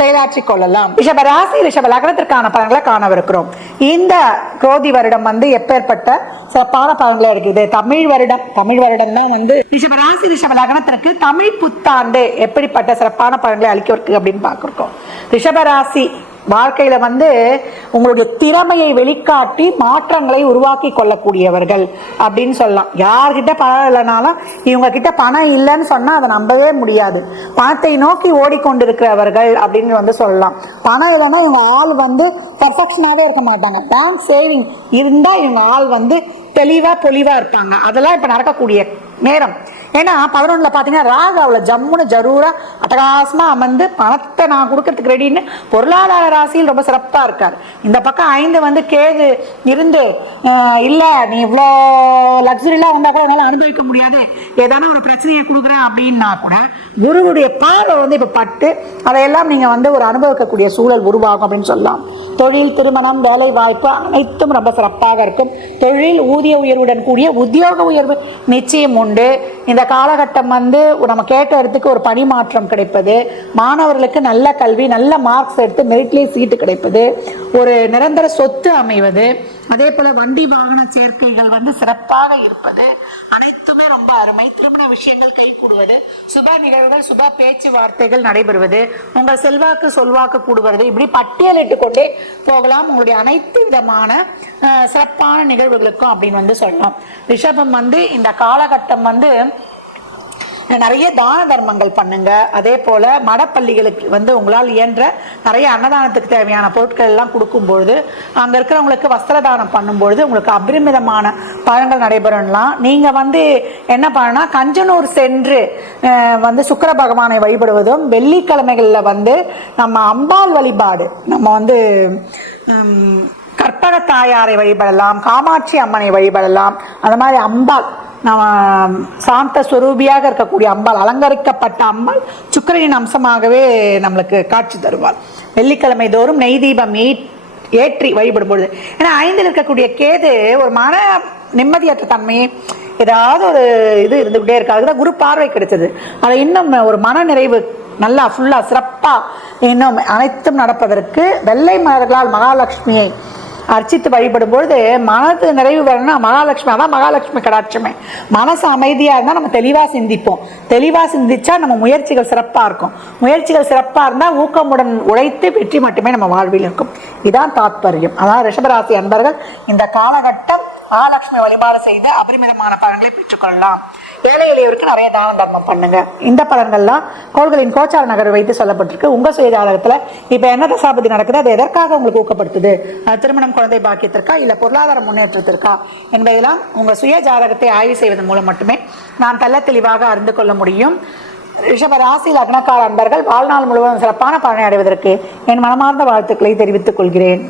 செயலாற்றிக் கொள்ளலாம். ரிஷப ராசி ரிஷப லக்னத்திற்கான பலன்களை காணவிருக்கிறோம். இந்த குரோதி வருடம் வந்து எப்பேற்பட்ட சிறப்பான பலன்களை இருக்குது தமிழ் வருடம். தமிழ் வருடம் தான் வந்து ரிஷப ராசி ரிஷப லக்னத்திற்கு தமிழ் புத்தாண்டு எப்படிப்பட்ட சிறப்பான பலன்களை அளிக்க இருக்கு அப்படின்னு பார்க்குறோம். ரிஷப ராசி வாழ்க்கையில வந்து உங்களுடைய திறமையை வெளிக்காட்டி மாற்றங்களை உருவாக்கி கொள்ளக்கூடியவர்கள் அப்படின்னு சொல்லலாம். யார்கிட்ட பணம் இல்லைனாலும் இவங்க கிட்ட பணம் இல்லைன்னு சொன்னா அதை நம்பவே முடியாது. பணத்தை நோக்கி ஓடிக்கொண்டிருக்கிறவர்கள் அப்படின்னு வந்து சொல்லலாம். பணம் இல்லைன்னா இவங்க ஆள் வந்து பர்ஃபெக்ஷனாகவே இருக்க மாட்டாங்க. பேங்க் சேவிங் இருந்தா இவங்க ஆள் வந்து தெளிவா பொலிவா இருப்பாங்க. அதெல்லாம் இப்ப நடக்கக்கூடிய நேரம். ஏன்னா பதினொன்றில் பார்த்தீங்கன்னா ராகு அவ்வளோ ஜம்முன்னு ஜரூராக அட்டகாசமாக அமர்ந்து பணத்தை நான் கொடுக்கறதுக்கு ரெடின்னு பொருளாதார ராசியில் ரொம்ப சிறப்பாக இருக்கார். இந்த பக்கம் ஐந்து வந்து கேது இருந்து இல்லை நீ இவ்வளோ லக்ஸுரிலாம் வந்தால் கூட என்னால் அனுபவிக்க முடியாது. ஏதான ஒரு பிரச்சனையை கொடுக்குறேன் அப்படின்னா கூட குருவுடைய பார்வை வந்து இப்போ பட்டு அதையெல்லாம் நீங்கள் வந்து ஒரு அனுபவிக்கக்கூடிய சூழல் உருவாகும் அப்படின்னு சொல்லலாம். தொழில் திருமணம் வேலை வாய்ப்பு அனைத்தும் ரொம்ப சிறப்பாக இருக்கும். தொழில் ஊதிய உயர்வுடன் கூடிய உத்தியோக உயர்வு நிச்சயம் உண்டு. இந்த காலகட்டம் வந்து நம்ம கேட்ட இடத்துக்கு ஒரு கிடைக்கும். கிடைப்பது. மாணவர்களுக்கு நல்ல கல்வி நல்ல மார்க்ஸ் எடுத்து மெரிட்லேயே சீட்டு கிடைப்பது. ஒரு நிரந்தர சொத்து அமைவது. அதே போல வண்டி வாகன சேர்க்கைகள் வந்து சிறப்பாக இருப்பது. அனைத்துமே ரொம்ப அருமை. திருமண விஷயங்கள் கை கூடுவது. சுப நிகழ்வுகள் சுப பேச்சுவார்த்தைகள் நடைபெறுவது. உங்கள் செல்வாக்கு சொல்வாக்கு கூடுவது. இப்படி பட்டியலிட்டு கொண்டே போகலாம். உங்களுடைய அனைத்து விதமான சிறப்பான நிகழ்வுகளுக்கும் அப்படின்னு வந்து சொல்லலாம். ரிஷபம் வந்து இந்த காலகட்டம் வந்து நிறைய தான தர்மங்கள் பண்ணுங்க. அதே போல மடப்பள்ளிகளுக்கு வந்து உங்களால் இயன்ற நிறைய அன்னதானத்துக்கு தேவையான பொருட்கள் எல்லாம் கொடுக்கும்பொழுது அங்கே இருக்கிறவங்களுக்கு வஸ்திர தானம் பண்ணும்பொழுது உங்களுக்கு அபரிமிதமான பழங்கள் நடைபெறலாம். நீங்கள் வந்து என்ன பண்ணணும்னா கஞ்சனூர் சென்று வந்து சுக்கர பகவானை வழிபடுவதும் வெள்ளிக்கிழமைகளில் வந்து நம்ம அம்பாள் வழிபாடு நம்ம வந்து கற்பக தாயாரை வழிபடலாம் காமாட்சி அம்மனை வழிபடலாம். அந்த மாதிரி அம்பாள் நம்ம சாந்த ஸ்வரூபியாக இருக்கக்கூடிய அம்பாள் அலங்கரிக்கப்பட்ட அம்பாள் சுக்கிரனின் அம்சமாகவே நம்மளுக்கு காட்சி தருவாள். வெள்ளிக்கிழமை தோறும் நெய் தீபம் ஏற்றி வழிபடும் பொழுது. ஏன்னா ஐந்தில் இருக்கக்கூடிய கேது ஒரு மன நிம்மதியற்ற தன்மையை ஏதாவது ஒரு இது இருந்துகிட்டே இருக்கு. அதுதான் குரு பார்வை கிடைச்சது. அதை இன்னும் ஒரு மன நிறைவு நல்லா ஃபுல்லாக சிறப்பாக இன்னும் அனைத்தும் நடப்பதற்கு வெள்ளை மலர்களால் மகாலட்சுமியை அர்ச்சித்து வழிபடும் பொழுது மனது நிறைவு வரணும்னா மகாலட்சுமி அதான் மகாலட்சுமி கடாட்சமே. மனசு அமைதியாக இருந்தால் நம்ம தெளிவாக சிந்திப்போம். தெளிவாக சிந்திச்சா நம்ம முயற்சிகள் சிறப்பாக இருக்கும். முயற்சிகள் சிறப்பாக இருந்தால் ஊக்கமுடன் உழைத்து வெற்றி மட்டுமே நம்ம வாழ்வில் இருக்கும். இதுதான் தாத்பரியம். அதான் ரிஷபராசி அன்பர்கள் இந்த காலகட்டம் மகாலட்சுமி வழிபாடு செய்து அபரிமிதமான பலன்களை பெற்றுக்கொள்ளலாம் ஏழை எளியவருக்கு நிறைய தான தர்மம் பண்ணுங்க. இந்த பலன்கள்லாம் கோள்களின் கோச்சார நகர் வைத்து சொல்லப்பட்டிருக்கு. உங்க சுயஜாதகத்துல இப்ப என்ன தசாபதி நடக்குது? அது எதற்காக உங்களுக்கு ஊக்கப்படுத்துது? திருமணம் குழந்தை பாக்கியத்திற்கா இல்ல பொருளாதார முன்னேற்றத்திற்கா? என்பதெல்லாம் உங்க சுய ஜாதகத்தை ஆய்வு செய்வதன் மூலம் மட்டுமே நாம் தள்ள தெளிவாக அறிந்து கொள்ள முடியும். ரிஷப ராசி லக்னக்கார அன்பர்கள் வாழ்நாள் முழுவதும் சிறப்பான பலனை அடைவதற்கு என் மனமார்ந்த வாழ்த்துக்களை தெரிவித்துக் கொள்கிறேன்.